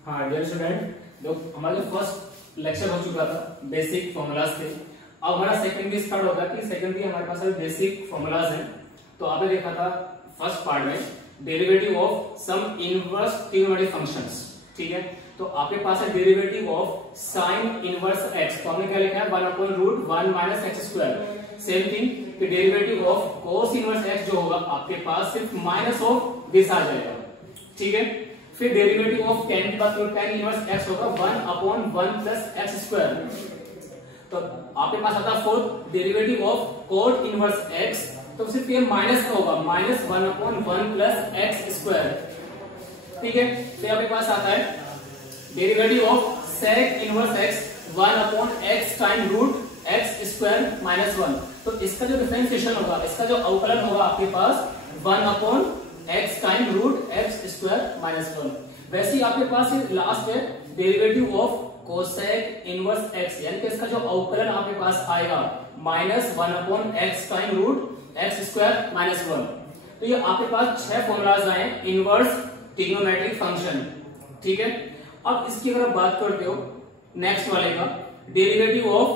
हाँ dear student, जो हमारा जो फर्स्ट लेक्चर हो चुका था बेसिक फॉर्मूलाज थे, अब हमारा सेकंड भी स्टार्ट होगा कि सेकंड भी हमारे पास बेसिक फॉर्मूलाज हैं। तो आपने देखा था फर्स्ट पार्ट में derivative of some inverse trigonometric functions, ठीक है। तो आपके पास है derivative of sine inverse x, तो हमने क्या लिखा है 1/√1 minus x square. Same thing कि derivative of cos inverse x जो होगा आपके पास सिर्फ माइनस ऑफ दिस आ जाएगा, ठीक है। फिर derivative of tan inverse x होगा 1/1 प्लस एक्स स्क्वायर। तो आपके पास आता है fourth derivative of cot inverse x, तो सिर्फ ये माइनस का होगा -1/1 प्लस एक्स स्क्वायर, ठीक है। फिर आपके पास आता है derivative of sec inverse x 1/x time root x square minus 1। तो इसका जो डिफरेंशिएशन होगा, इसका जो अवकलन होगा आपके पास 1/x time root x square minus 1। वैसे ही आपके पास लास्ट है derivative of cosec inverse x, यानी कि इसका जो अवकलन आपके पास आएगा -1/x time root x square minus 1। तो ये आपके पास 6 फॉर्मूलाज आए इनवर्स ट्रिग्नोमेट्रिक फंक्शन, ठीक है। अब इसकी अगर आप बात करते हो नेक्स्ट वाले का डेरिवेटिव ऑफ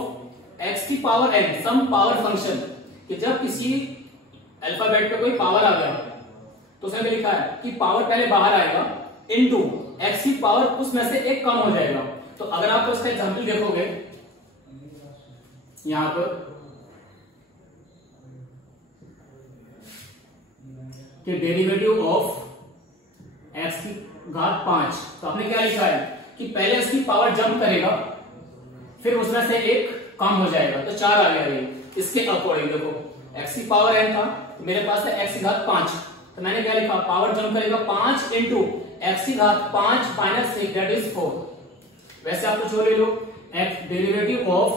x की power n some power function, कि जब किसी अल्फाबेट पे कोई पावर आ गया तो उसने लिखा है कि पावर पहले बाहर आएगा इनटू x की पावर उसमें से एक कम हो जाएगा। तो अगर आप उसका एग्जांपल देखोगे यहां पर कि डेरिवेटिव ऑफ x की घात 5, तो आपने क्या लिखा है कि पहले इसकी पावर जंप करेगा फिर उसमें से एक कम हो जाएगा, तो 4 आ गया ये। इसके अकॉर्डिंग देखो x की पावर n था, मेरे पास है x की घात 5, तो मैंने क्या लिखा पावर जंप करेगा 5 इंटू x की घात 5 माइनस 6 दैट इज 4। वैसे आप कुछ और ले लो डेरिवेटिव ऑफ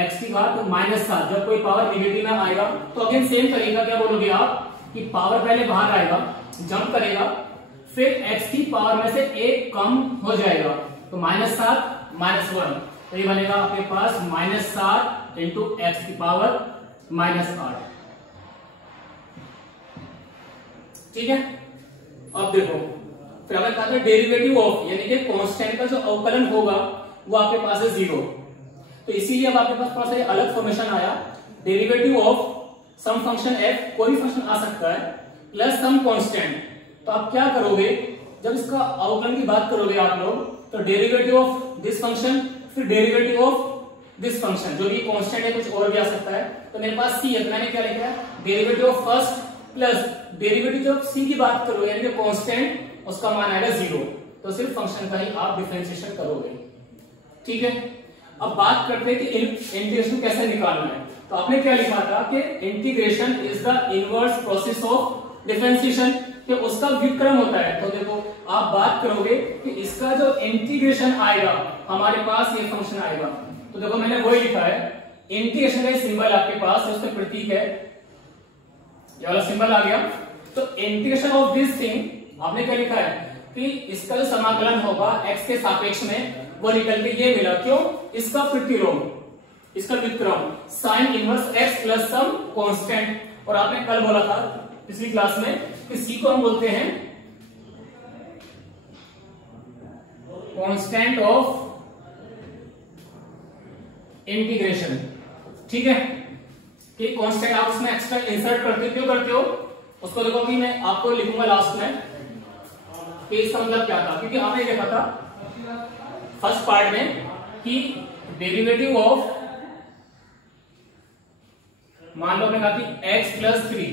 x की घात -7, जब कोई पावर नेगेटिव में आएगा तो अगेन सेम तरीका क्या बोलोगे आप कि पावर पहले बाहर आएगा जंप करेगा फिर x की पावर में से एक कम हो जाएगा, तो -7 -1, तो ये बनेगा आपके पास -7 इंटू एक्स की पावर -8, ठीक है। अब देखो फिर हमें कहा था डेरिवेटिव ऑफ, यानी कि कांस्टेंट का जो अवकलन होगा वो आपके पास है 0, तो इसीलिए अब आपके पास थोड़ा सा अलग फॉर्मेशन आया derivative of some function f, कोई फंक्शन आ सकता है प्लस सम कांस्टेंट। तो आप क्या करोगे जब इसका अवकलन की बात करोगे आप लोग, तो डेरिवेटिव ऑफ दिस फंक्शन फिर डेरिवेटिव ऑफ दिस फंक्शन, जो भी कांस्टेंट है कुछ और भी आ सकता है। तो मेरे पास c है, तो मैंने क्या लिखा है derivative of first plus derivative जब c की बात करोगे यानी कि कांस्टेंट उसका मान आएगा 0, तो सिर्फ फंक्शन का ही आप डिफरेंशिएशन करोगे, ठीक है। अब बात करते हैं कि इंटीग्रेशन कैसे निकालना है। तो आपने क्या लिखा था कि integration is the inverse process of differentiation, कि उसका व्युत्क्रम होता है। तो देखो आप बात करोगे कि इसका जो इंटीग्रेशन आएगा हमारे पास ये फंक्शन आएगा, तो देखो मैंने वही लिखा है इंटीग्रेशन का सिंबल आपके पास है, उसका प्रतीक है ये वाला सिंबल आ गया। तो इंटीग्रेशन ऑफ दिस थिंग आपने क्या लिखा है कि इसका जो समाकलन होगा x के सापेक्ष में वो निकल के ये मिला, क्यों इसका प्रतिलोम इसका व्युत्क्रम sine inverse x plus some constant. और आपने कल बोला था पिछली क्लास में कि c को हम बोलते हैं कांस्टेंट ऑफ इंटीग्रेशन, ठीक है। कि कांस्टेंट आप उसमें एक्स्ट्रा इंसर्ट करते हो, क्यों करते हो उसको देखो कि मैं आपको लिखूंगा लास्ट में कि इसका मतलब क्या था, क्योंकि आपने देखा था फर्स्ट पार्ट में कि डेरिवेटिव ऑफ मान लो मैंने कहा कि x प्लस 3,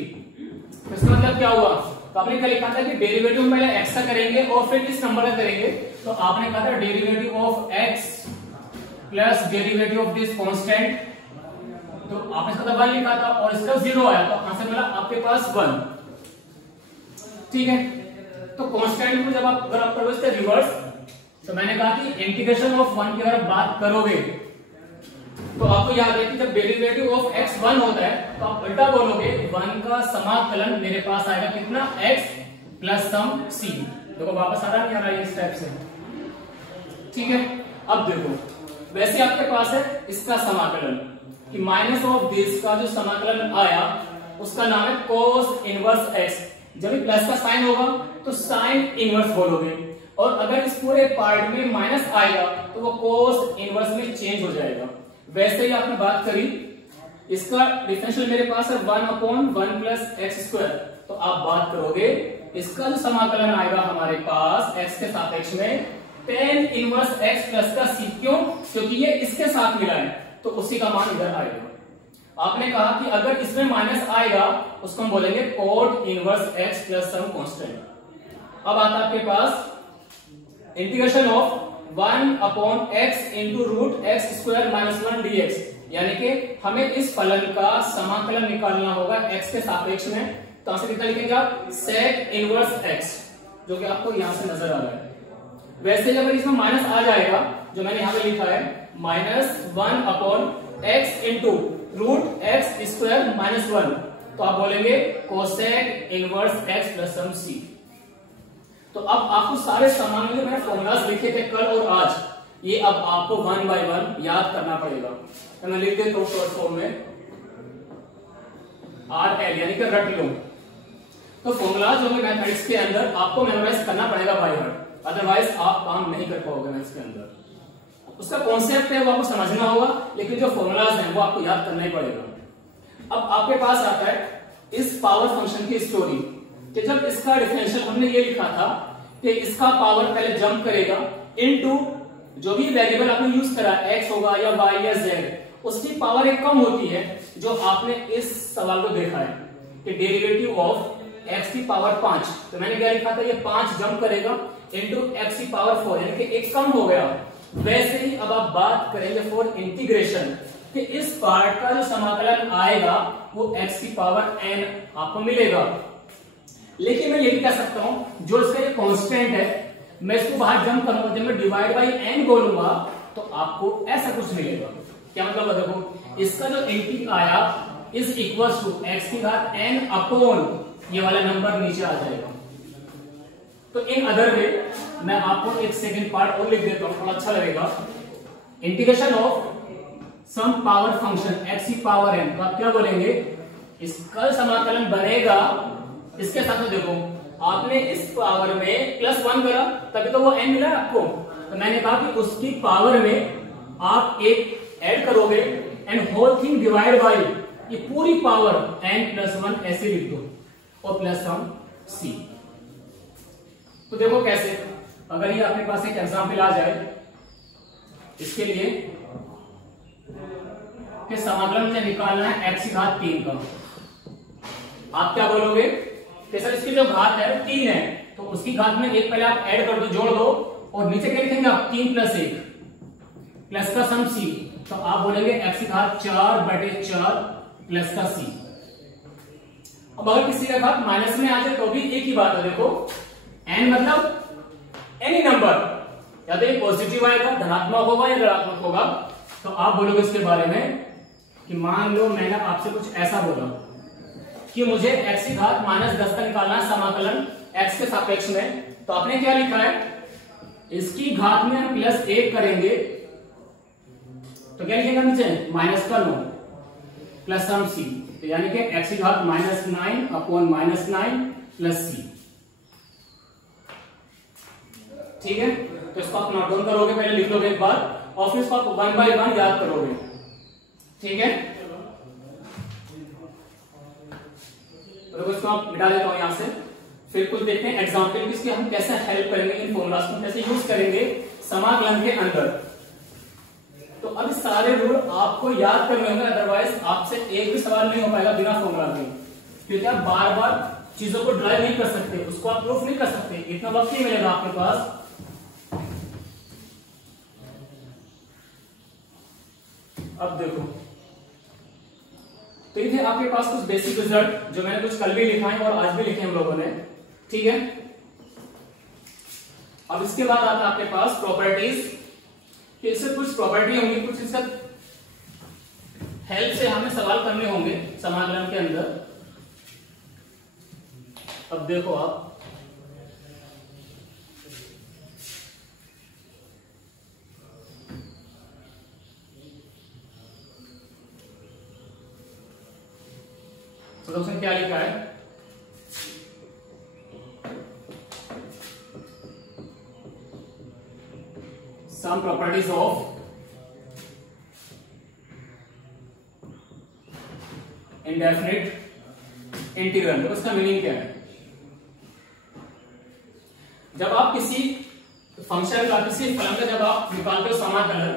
इसका मतलब क्या हुआ, तो आपने क्या लिखा था कि डेरिवेटिव पहले x का करेंगे और फिर इस नंबर का करेंगे। तो आपने कहा था derivative of x plus derivative of this constant, तो आपने इसका 1 लिखा था और इसका 0 आया, तो आंसर मिला आपके पास 1, ठीक है। तो कांस्टेंट को जब आप अगर आप करोगे इसका रिवर्स, तो मैंने कहा कि इंटीग्रेशन ऑफ 1 की अगर बात करोगे तो आपको याद है कि जब डेरिवेटिव ऑफ x 1 होता है तो आप उल्टा बोलोगे 1 का समाकलन मेरे पास आएगा कितना x प्लस सम c। देखो वापस आ रहा नहीं आ रहा है इस टाइप से, ठीक है। अब देखो वैसे आपके पास है इसका समाकलन कि माइनस ऑफ दिस का जो समाकलन आया उसका नाम है कोस इनवर्स x। जब भी प्लस का साइन होगा तो साइन इनवर्स बोलोगे, और अगर इस पूरे पार्ट में माइनस आएगा तो वो कोस इनवर्स में चेंज हो जाएगा। वैसे ही आपने बात करी, इसका डिफरेंशियल मेरे पास है 1/1 प्लस एक्स स्क्वायर, तो आप बात करोगे इसका जो समाकलन आएगा हमारे पास x के सापेक्ष में tan इनवर्स x प्लस का c। क्यों? क्योंकि ये इसके साथ मिला है तो उसी का मान इधर आएगा। आपने कहा कि अगर इसमें माइनस आएगा उसको हम बोलेंगे cot inverse x plus some constant. अब आता है आपके पास integration of 1/x into root x square minus 1 dx, यानी कि हमें इस फलन का समाकलन निकालना होगा x के सापेक्ष में। तो से कितना लिखेंगे आप? sec इनवर्स x, जो कि आपको यहां से नजर आ रहा है। वैसे जब इसमें माइनस आ जाएगा, जो मैंने यहां पे लिखा है -1/x into root x square minus 1, तो आप बोलेंगे cosec inverse x plus some c। तो अब आपको सारे सामान्य जो मैंने फॉर्मूलाज लिखे थे कल और आज, ये अब आपको 1 बाय 1 याद करना पड़ेगा। तो मैं लिख देता हूं शॉर्ट फॉर्म में RL, यानी कि रट लो। तो फॉर्मूलाज होंगे मैथमेटिक्स के अंदर, आपको मेमोराइज करना पड़ेगा बाय हार्ट, अदरवाइज आप काम नहीं कर पाओगे मैथ्स के अंदर। उसका कॉन्सेप्ट है वो आपको समझना होगा, लेकिन जो फॉर्मूलाज हैं वो आपको याद करना ही पड़ेगा। अब आपके पास आता है इस पावर फंक्शन की स्टोरी, कि जब इसका डिफरेंशियल हमने ये लिखा था कि इसका पावर पहले जंप करेगा इनटू जो भी वेरिएबल आपने यूज करा, x होगा या y या z, उसकी पावर एक कम होती है। जो आपने इस सवाल को देखा है कि डेरिवेटिव ऑफ x की पावर 5, तो मैंने क्या लिखा था, ये 5 जंप करेगा इनटू x की पावर 4, यानी कि एक कम हो गया। वैसे ही अब आप बात करेंगे फॉर इंटीग्रेशन, कि इस पार्ट का जो समाकलन आएगा वो x की पावर n आपको मिलेगा। लेकिन मैं ये भी कह सकता हूं, जो इसका ये कांस्टेंट है, मैं इसको बाहर जंप करूंगा, जब मैं डिवाइड बाई n बोलूंगा तो आपको ऐसा कुछ मिलेगा। क्या मतलब है? देखो, इसका जो इंटी आया इज इक्वल टू x की घात n अपॉन ये वाला नंबर नीचे आ जाएगा। तो इन अदर वे मैं आपको एक सेकंड पार्ट और लिख देता हूं, थोड़ा अच्छा लगेगा। Integration of some power function x की पावर n, तो आप क्या बोलेंगे, इसका समाकलन बनेगा इसके साथ में। देखो, आपने इस पावर में +1 करा तभी तो वो n मिला आपको, तो मैंने कहा कि उसकी पावर में आप एक ऐड करोगे and whole thing divide by ये पूरी पावर n+1 ऐसे लिख दो और प्लस सम c। तो देखो कैसे, अगर ये आपके पास एक एग्जांपल आ जाए इसके लिए कि समाकलन मुझे निकालना है x की घात 3 का, आप क्या बोलोगे कि सर इसकी जो घात है 3 है, तो उसकी घात में एक पहले आप ऐड कर दो, जोड़ दो, और नीचे क्या लिखेंगे आप? 3 + 1 प्लस का सम c, तो आप बोलेंगे x की घात 4/4 प्लस का c। अब अगर किसी का घात माइनस में आ जाए तो भी एक ही बात है। देखो, n मतलब एनी नंबर, या तो ये पॉजिटिव आएगा, धनात्मक होगा या ऋणात्मक होगा, तो आप बोलोगे इसके बारे में कि मान लो मैंने आपसे कुछ ऐसा बोला कि मुझे x की घात -10 का निकालना है समाकलन x के सापेक्ष में, तो आपने क्या लिखा है, इसकी घात में हम +1 करेंगे तो क्या लिखेगा नीचे? -9 प्लस सम c, तो यानी कि x की घात -9 अपॉन -9 प्लस c। ठीक है, तो इसको आप नोट डाउन करोगे, पहले लिख लोगे एक बार, और फिर इसको आप 1 बाय 1 याद करोगे। ठीक है, तो इसको आप मिटा देता हूं यहां से। फिर कुछ देखते हैं एग्जांपल किसके, हम कैसे हेल्प करेंगे, इन फॉर्मूलाज को कैसे यूज करेंगे समाकलन के अंदर। तो अब सारे रूल आपको याद करने होंगे, अदरवाइज आपसे एक भी सवाल नहीं हो पाएगा बिना फॉर्मूला के, क्योंकि आप बार बार चीजों को ड्राइव नहीं कर सकते, उसको आप प्रूफ नहीं कर सकते, इतना वक्त नहीं मिलेगा आपके पास। अब देखो, तो ये थे आपके पास कुछ बेसिक रिजल्ट जो मैंने कुछ कल भी लिखा है और आज भी लिखे हम लोगों ने। ठीक है, अब इसके बाद आता है आपके पास प्रॉपर्टीज, कि इससे कुछ प्रॉपर्टी होंगी, कुछ इसका हेल्प से हमें सवाल करने होंगे समाकलन के अंदर। अब देखो आप, तो उसने क्या लिखा है, some properties of indefinite integral. तो इसका मीनिंग क्या है? जब आप किसी फंक्शन का, किसी फलन का जब आप निकालते हो समाकलन,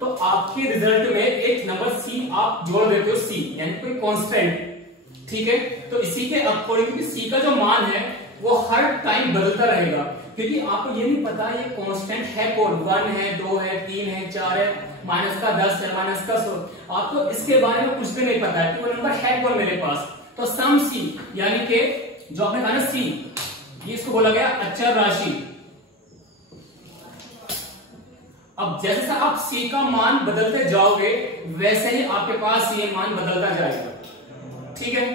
तो आपके रिजल्ट में एक नंबर सी आप जोड़ देते हो, सी यानी कोई कांस्टेंट, ठीक है। तो इसी के अकॉर्डिंग सी का जो मान है वो हर टाइम बदलता रहेगा, क्योंकि आपको ये नहीं पता ये कांस्टेंट है कौन, 1 है, 2 है, 3 है, 4 है, माइनस का 10 है, माइनस का 100, आपको इसके बारे में कुछ भी नहीं पता है कि वो नंबर है कौन मेरे पास। तो सम सी यानी कि जो आपने कहा ना सी, ये इसको बोला गया अचर राशि। अब जैसे आप सी का मान बदलते जाओगे वैसे ही आपके पास ये मान बदलता जाएगा, ठीक है।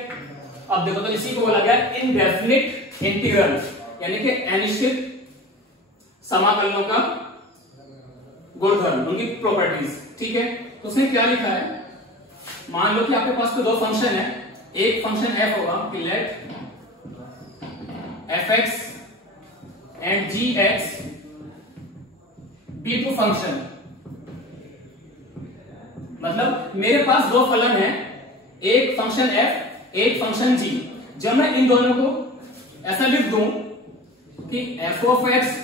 अब देखो तो इसी को बोला गया इनडेफिनिट इंटीग्रल, यानी कि अनिश्चित समाकलनों का गुणधर्म, उनकी प्रॉपर्टीज, ठीक है। तो उसने क्या लिखा है, मान लो कि आपके पास तो दो फंक्शन है, एक फंक्शन f होगा कि let fx and gx be two function, मतलब मेरे पास दो फलन है, एक फंक्शन f एक फंक्शन g। जब मैं इन दोनों को ऐसा लिख दूं कि f of x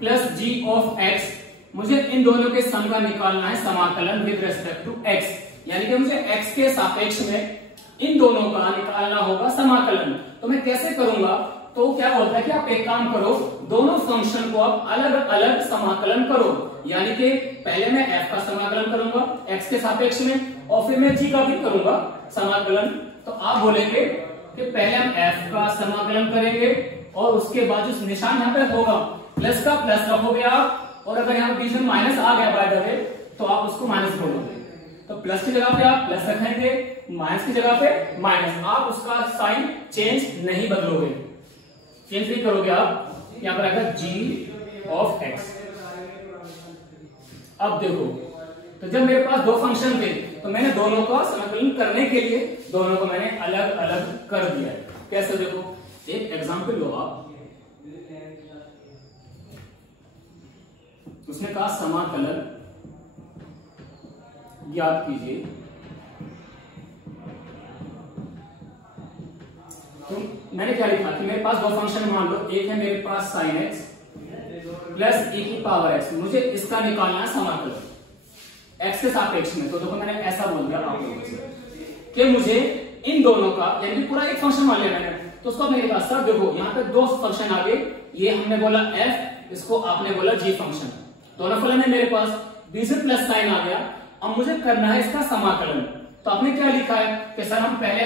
plus g of x, मुझे इन दोनों के सम का निकालना है समाकलन विद रेस्पेक्ट टू x, यानी कि मुझे x के सापेक्ष में इन दोनों का निकालना होगा समाकलन। तो मैं कैसे करूंगा? तो क्या बोलता है कि आप एक काम करो, दोनों फंक्शन को आप अलग अलग समाकलन करो, यानी कि पहले मैं f का समाकलन करूंगा x के सापेक्ष में और फिर मैं g का भी करूंगा समाकलन। तो आप बोलेंगे कि पहले हम f का समाकलन करेंगे और उसके बाद जो निशान यहाँ पे होगा प्लस का प्लस रखोगे आप, और अगर यहाँ बीच में माइनस आ गया बाय द वे तो आप उसको माइनस बोलोगे। तो प्लस की जगह पे आप प्लस रखेंगे, माइनस की जगह पे माइनस, आप उसका साइन चेंज नहीं बदलोगे, चेंज नहीं करोगे आप। यहाँ पर आएगा g ऑफ x। अब देखो, तो जब मेरे पास दो फंक्शन थे तो मैंने दोनों का समाकलन करने के लिए दोनों को मैंने अलग अलग कर दिया। कैसे? देखो एक एग्जांपल लो आप, उसने कहा समाकलन ज्ञात कीजिए। तो मैंने क्या लिखा कि मेरे पास दो फंक्शन मान लो, एक है मेरे पास sin x प्लस e की पावर x, मुझे इसका निकालना है समाकलन x के सापेक्ष में। तो देखो मैंने ऐसा बोल दिया आप लोगों से कि मुझे इन दोनों का, यानी कि पूरा एक फंक्शन मान लिया मैंने, तो उसको मेरे पास सर देखो यहाँ पे दो फंक्शन आ गए, ये हमने बोला f, इसको आपने बोला g फंक्शन, दोनों फलन है मेरे पास, बीच में प्लस साइन आ गया। अब मुझे करना है इसका समाकलन। तो आपने क्या लिखा है कि सर हम पहले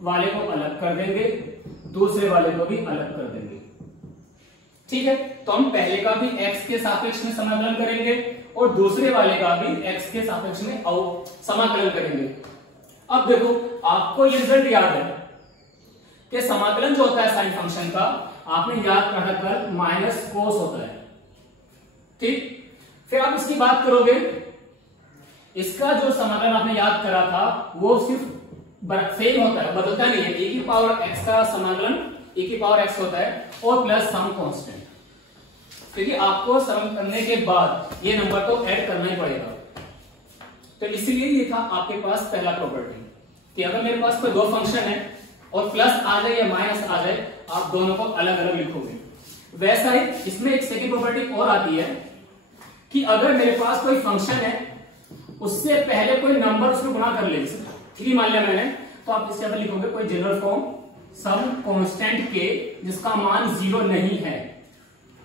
वाले को अलग कर देंगे, दूसरे वाले को भी अलग कर देंगे, ठीक है। तो हम पहले का भी x के सापेक्ष में समाकलन करेंगे और दूसरे वाले का भी x के सापेक्ष में समाकलन करेंगे। अब देखो आपको ये रिजल्ट याद है कि समाकलन जो होता है साइन फंक्शन का, आपने याद रखा माइनस कोस होता है, ठीक। फिर आप इसकी बात करोगे, इसका जो समाकलन आपने याद करा था वो सिर्फ सेम होता है, बदलता नहीं है। e की पावर x का समाकलन e की पावर x होता है और प्लस सम कांस्टेंट, क्योंकि आपको सम करने के बाद ये नंबर तो ऐड करना ही पड़ेगा। तो इसीलिए ये था आपके पास पहला प्रॉपर्टी कि अगर मेरे पास कोई दो फंक्शन है और प्लस आ जाए या माइनस आ जाए, आप दोनों को अलग अलग लिखोगे। वैसा ही इसमें एक सेकंड प्रॉपर्टी और आती है कि अगर मेरे पास कोई फंक्शन है, उससे पहले कोई नंबर उसको गुणा कर ले, 3 मान लिया मैंने, तो आप इसके अंदर लिखोगे कोई जनरल फॉर्म सम कांस्टेंट के जिसका मान 0 नहीं है,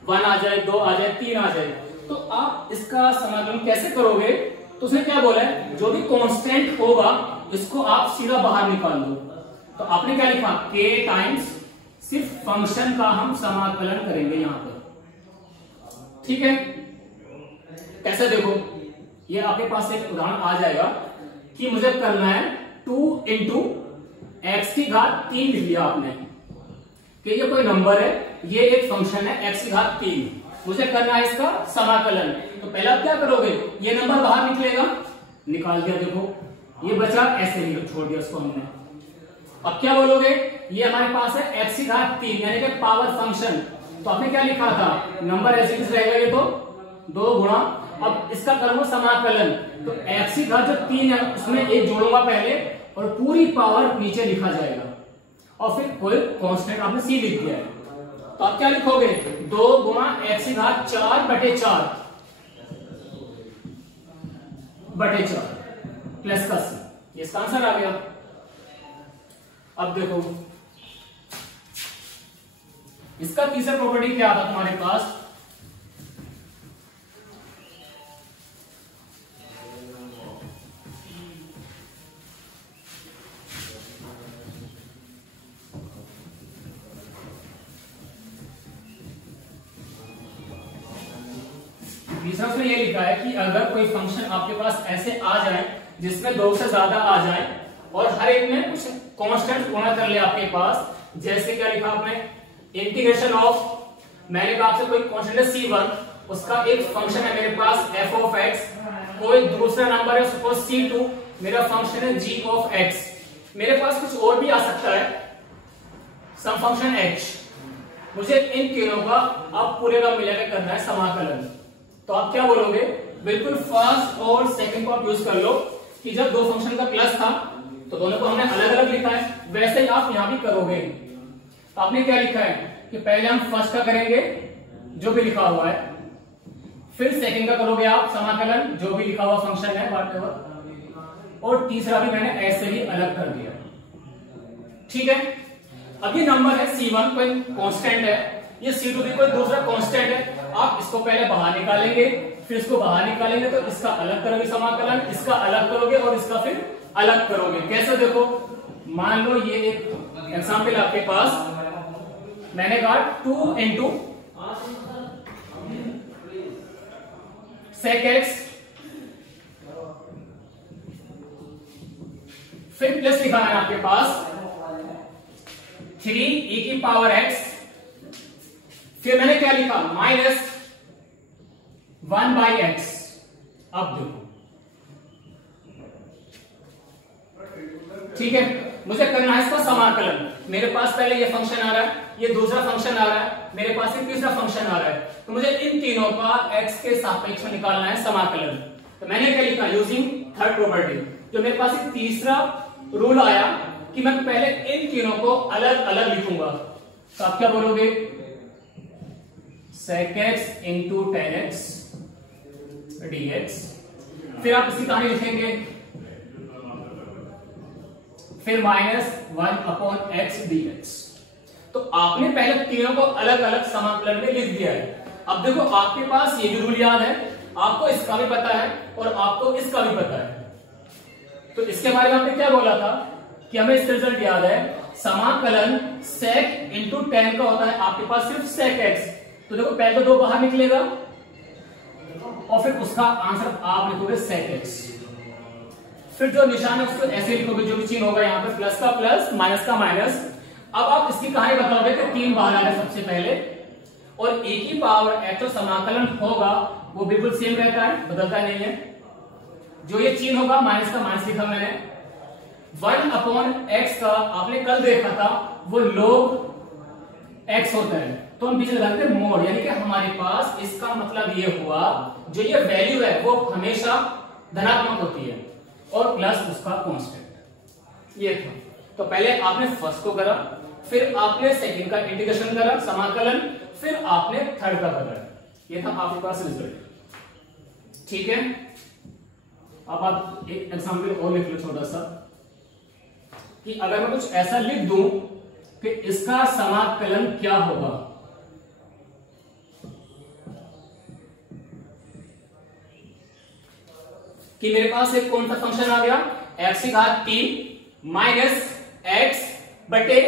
1 आ जाए, 2 आ जाए, 3 आ जाए, तो आप इसका समाकलन कैसे करोगे? तो उसने क्या बोला है, जो भी कांस्टेंट होगा इसको आप सीधा बाहर निकाल दो। तो आपने क्या लिखा, k टाइम्स सिर्फ फंक्शन का हम समाकलन करेंगे यहां पर, ठीक है। कैसे? देखो ये आपके पास एक उदाहरण आ जाएगा कि मुझे करना है 2 इंटू एक्स की घात 3 लिख लिया आपने कि ये कोई नंबर है, ये एक फंक्शन है x की घात 3, मुझे करना है इसका समाकलन। तो पहले आप क्या करोगे, ये नंबर बाहर निकलेगा, निकाल दिया, देखो ये बचा, ऐसे ही छोड़ दिया उसको हमने। अब क्या बोलोगे, ये हमारे पास है x की घात 3 यानी कि पावर फंक्शन। तो आपने क्या लिखा था, नंबर ऐसे रहेगा ये, तो 2 गुणा, अब इसका करूंगा समाकलन, तो x की घात जो 3 है उसमें 1 जोड़ूंगा पहले और पूरी पावर नीचे लिखा जाएगा और फिर कोई कांस्टेंट आपने c लिख दिया है, तो आप क्या लिखोगे 2 गुणा x की घात 4/4 प्लस का c, इसका आंसर आ गया। अब देखो इसका तीसरा प्रॉपर्टी क्या था तुम्हारे पास, तीसरा उसमें ये लिखा है कि अगर कोई फंक्शन आपके पास ऐसे आ जाए जिसमें 2 से ज्यादा आ जाए और हर एक में कुछ कांस्टेंट गुणा कर ले आपके पास, जैसे क्या लिखा आपने इंटीग्रेशन ऑफ, मैंने कहा आपसे कोई कांस्टेंट है c1, उसका एक फंक्शन है मेरे पास f of x, कोई दूसरा नंबर है सपोज c2, मेरा फंक्शन है g of x, मेरे पास कुछ और भी आ सकता है सम फंक्शन h, मुझे इन तीनों का अब पूरे का मिलाकर करना है समाकलन, तो आप क्या बोलोगे बिल्कुल फर्स्ट और सेकंड को आप यूज कर लो कि जब 2 फंक्शन का प्लस था तो दोनों को हमने अलग अलग लिखा है, वैसे ही आप यहां भी करोगे। तो आपने क्या लिखा है कि पहले हम फर्स्ट का करेंगे जो भी लिखा हुआ है, फिर सेकंड का करोगे आप समाकलन जो भी लिखा हुआ फंक्शन है व्हाटएवर, और तीसरा भी मैंने ऐसे ही अलग कर दिया, ठीक है। अभी नंबर है c1 कोई कांस्टेंट है, ये c2 भी कोई दूसरा कांस्टेंट है, आप इसको पहले बाहर निकालेंगे फिर इसको बाहर निकालेंगे, तो इसका अलग करोगे समाकलन, इसका अलग करोगे और इसका फिर अलग करोगे। कैसे देखो, मान लो ये एक एग्जांपल आपके पास, मैंने कहा 2 into sec x, फिर प्लस लिखा है आपके पास 3 e की पावर x, फिर मैंने क्या लिखा माइनस 1/x। अब देखो ठीक है, मुझे करना है इसका समाकलन, मेरे पास पहले ये फंक्शन आ रहा है, ये दूसरा फंक्शन आ रहा है, मेरे पास एक तीसरा फंक्शन आ रहा है, तो मुझे इन तीनों का x के सापेक्ष में निकालना है समाकलन। तो मैंने क्या लिखा यूजिंग थर्ड प्रॉपर्टी, जो मेरे पास एक तीसरा रूल आया कि मैं पहले इन तीनों को अलग अलग लिखूंगा, तो आप क्या बोलोगे sec x into tan x dx, फिर आप इसकी कहानी लिखेंगे, फिर -1/x dx। तो आपने पहले तीनों को अलग अलग समाकलन में लिख दिया है। अब देखो आपके पास ये भी रूल याद है, आपको इसका भी पता है और आपको इसका भी पता है, तो इसके बारे में आपने क्या बोला था कि हमें इसका रिजल्ट याद है, समाकलन sec into tan का होता है आपके पास सिर्फ sec x, तो देखो पहले तो 2 बाहर निकलेगा और फिर उसका आंसर आप लिखोगे sec x, फिर जो निशान है उसको ऐसे लिखोगे, जो भी चिन्ह होगा यहाँ पे प्लस का प्लस माइनस का माइनस। अब आप इसकी कहानी बताओगे कि 3 बाहर आ रहे सबसे पहले, और a की पावर x जो समाकलन होगा वो बिल्कुल सेम रहता है, बदलता नहीं है, जो ये चिन्ह होगा माइनस का माइनस लिखा मैंने, 1/x का आपने कल देखा था वो log x होता है, तो हम पीछे लगाते हैं मोड, यानी कि हमारे पास इसका मतलब ये हुआ जो ये वैल्यू है वो हमेशा धनात्मक होती है और प्लस उसका कांस्टेंट, ये था। तो पहले आपने फर्स्ट को करा, फिर आपने सेकंड का इंटीग्रेशन करा समाकलन, फिर आपने थर्ड का करा, ये था आपके पास रिजल्ट, ठीक है। अब आप एक एग्जांपल और लिख लो छोटा सा, कि अगर मैं कुछ ऐसा लिख दूं कि इसका समाकलन क्या होगा, कि मेरे पास एक कौन सा फंक्शन आ गया x की घात 3 माइनस x बटे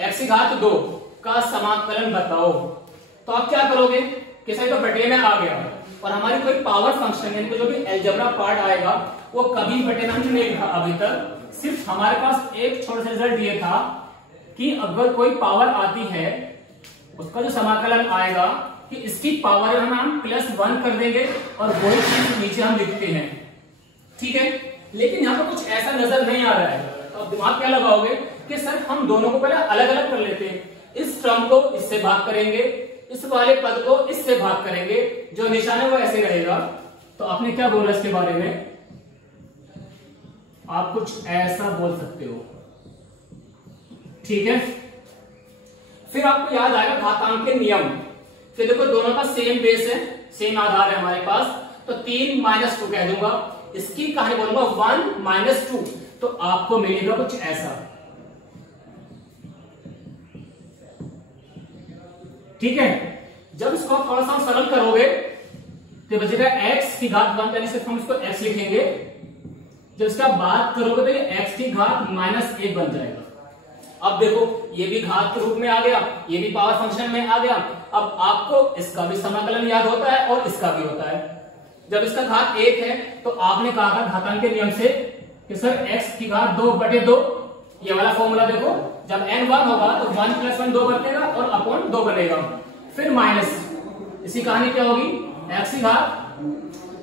x की घात 2 का समाकलन बताओ, तो आप क्या करोगे कि सही तो बटे में आ गया और हमारी कोई पावर फंक्शन यानी कि जो भी अलजेब्रा पार्ट आएगा वो कभी बटे में नहीं लिखा अभी तक, सिर्फ हमारे पास एक छोटा सा रिजल्ट ये था कि अगर कोई पावर आती है उसका जो समाकलन आएगा कि इसकी पावर हम +1 कर देंगे और वही चीज नीचे हम लिखते हैं, ठीक है। लेकिन यहाँ पर कुछ ऐसा नजर नहीं आ रहा है, तो आप दिमाग क्या लगाओगे कि सर हम दोनों को पहले अलग अलग कर लेते हैं, इस टर्म को इससे भाग करेंगे, इस वाले पद को इससे भाग करेंगे, जो निशान है वो ऐसे रहेगा। तो आपने क्या बोला इसके बारे में, आप कुछ ऐसा बोल सकते हो, ठीक है। फिर आपको याद आएगा घातांक के नियम। फिर देखो दोनों का सेम बेस है, सेम आधार है हमारे पास, तो 3 - 2 कह दूंगा। इसकी कहानी बोलूंगा 1 - 2, तो आपको मिलेगा कुछ ऐसा, ठीक है। जब इसको आप थोड़ा सा सरल करोगे तो बचेगा x की घात 1, यानी सिर्फ हम इसको x लिखेंगे। जब इसका बात करोगे तो ये x की घात -1 बन जाएगा। अब देखो ये भी घात के रूप में आ गया, ये भी पावर फंक्शन में आ गया। अब आपको इसका भी समाकलन याद होता है और इसका भी होता है। जब इसका घात 1 है तो आपने कहा था घातांक के नियम से कि सर x की घात 2/2, ये वाला फॉर्मूला देखो, जब n 1 होगा तो 1 + 1 2 बनेगा और अपॉन 2 बनेगा। फिर माइनस, इसी कहानी क्या होगी, x की घात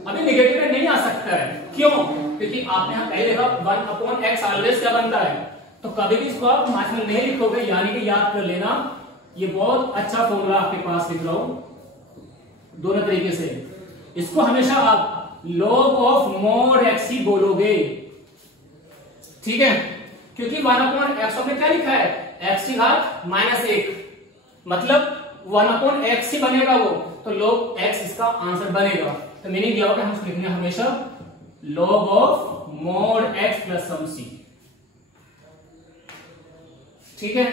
अभी निगेटिव में नहीं आ सकता है, क्यों, क्योंकि आपने यहां पहले देखा 1/x ऑलवेज क्या बनता है। तो कभी भी इसको आप मार्क्स में नहीं लिखोगे, यानी कि याद कर लेना, ये बहुत अच्छा फॉर्मूला आपके पास लिख रहा हूं दोनों तरीके से। इसको हमेशा आप log ऑफ mod x ही बोलोगे, ठीक है, क्योंकि 1/x में क्या लिखा है, x की घात -1, मतलब 1/x ही बनेगा वो, तो log x इसका आंसर बनेगा। तो मीनिंग क्या होगा, हम लिखेंगे हमेशा log of mod x + some c, ठीक है।